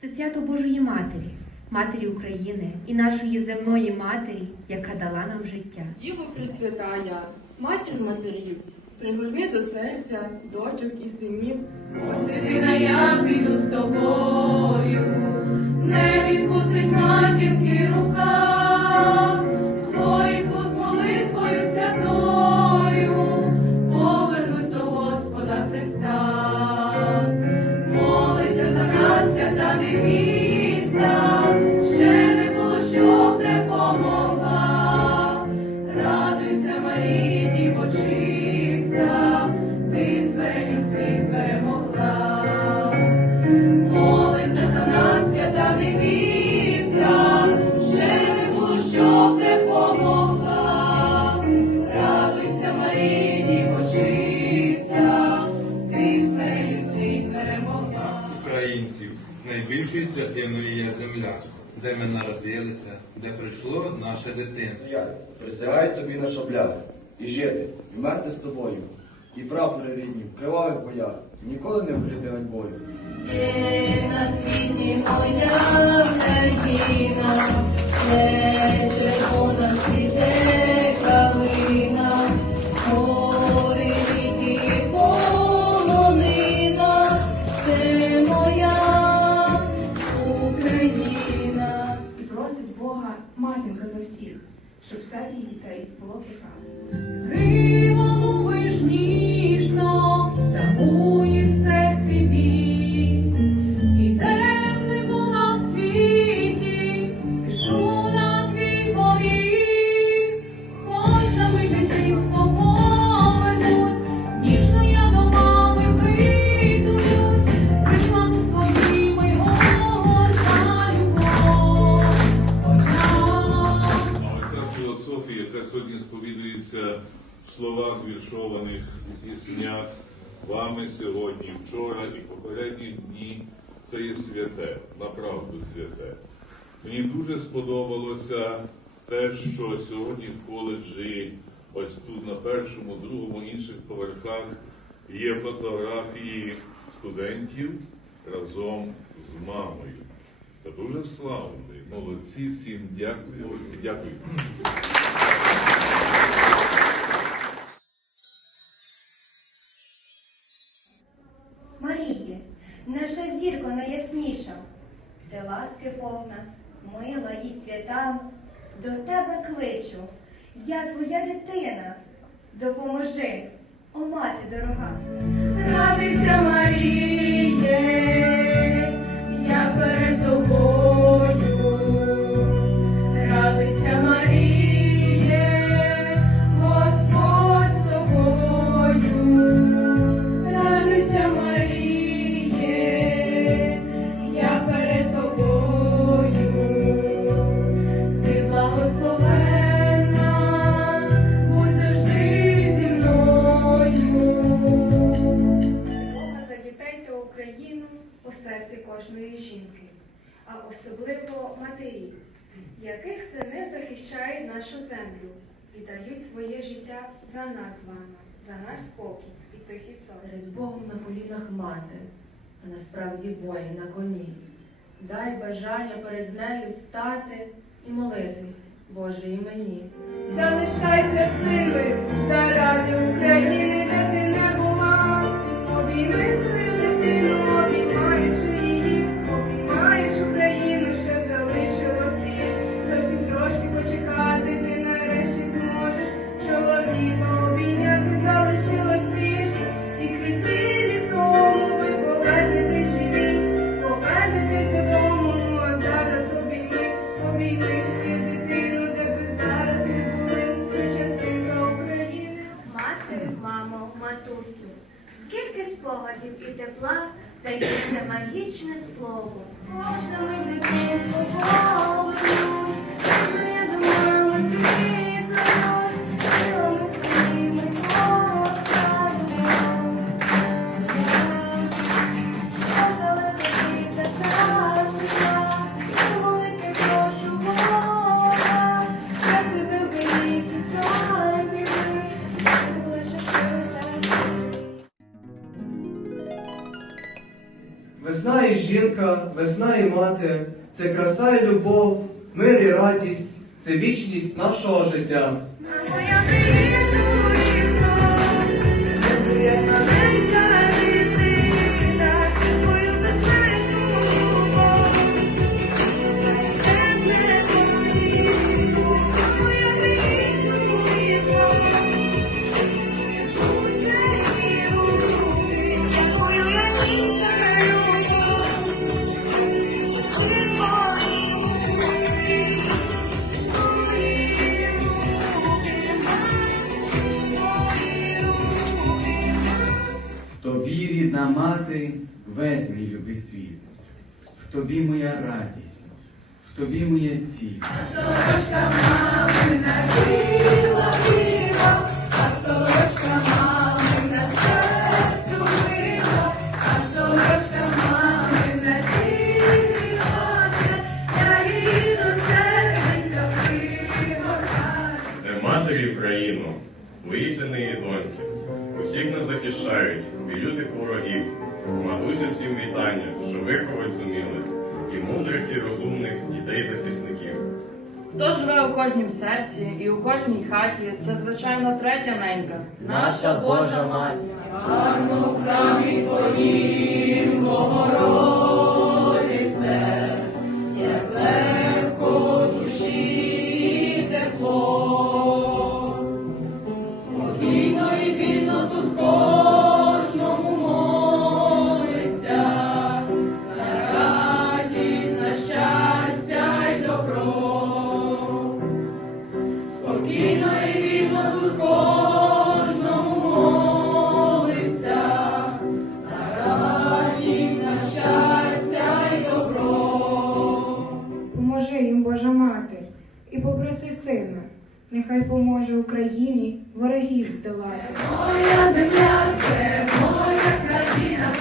Це свято Божої Матері, Матері України і нашої земної матері, яка дала нам життя. Діво Пресвятая, матір матерів, пригорни до серця дочок і синів. Дитина, я піду з тобою, не відпустить матінки рука, найбільшою святиною є земля, де ми народилися, де прийшло наше дитинство. Я присягаю тобі на шаблях і жити, і мерти з тобою, і прапори рідні в кривавих боях, ніколи не вкрити ганьбою. Є на світі моя країна, де червона цвіте щоб все її дітей було прекрасно. Сьогодні сповідується в словах віршованих у піснях вами сьогодні, вчора і попередні дні, це є святе, направду святе. Мені дуже сподобалося те, що сьогодні в коледжі, ось тут на першому, другому, інших поверхах є фотографії студентів разом з мамою. Це дуже славно. Молодці, всім дякую. Дякую. Маріє, наша зірко найясніша, ти ласки повна, мила і свята, до тебе кличу, я твоя дитина, допоможи, о мати дорога. Радуйся, Маріє, серці кожної жінки, а особливо матері, яких сини захищають нашу землю і дають своє життя за нас з вами, за наш спокій і тихий сон. Перед Богом на колінах мати, а насправді воїн на коні. Дай бажання перед нею стати і молитись, Боже, і мені. Залишайся сили заради України, де ти не була. Обійми спогадів і тепла дається магічне слово. Можна ми дитинство Весна і жінка, весна і мати, це краса і любов, мир і радість, це вічність нашого життя. Мати, весь мій любий світ. В тобі моя радість, в тобі моя ціль. Сорочка мамина біла, біла, а сорочка мамина серцю мила, а сорочка мамина біла, я її до серденька пригортаю. Матері Україну, твої сини і доньки, усіх нас захищають, і лютих ворогів. Матуся всім вітання, що виховать зуміли, і мудрих, і розумних дітей-захисників. Хто живе у кожнім серці і у кожній хаті, це звичайно третя ненька. Наша Божа мать, Гарно в храмі твоїм, Богородице, Поможи їм, Божа мати, і попроси сина, нехай поможе Україні ворогів здолати. Моя земля це моя країна,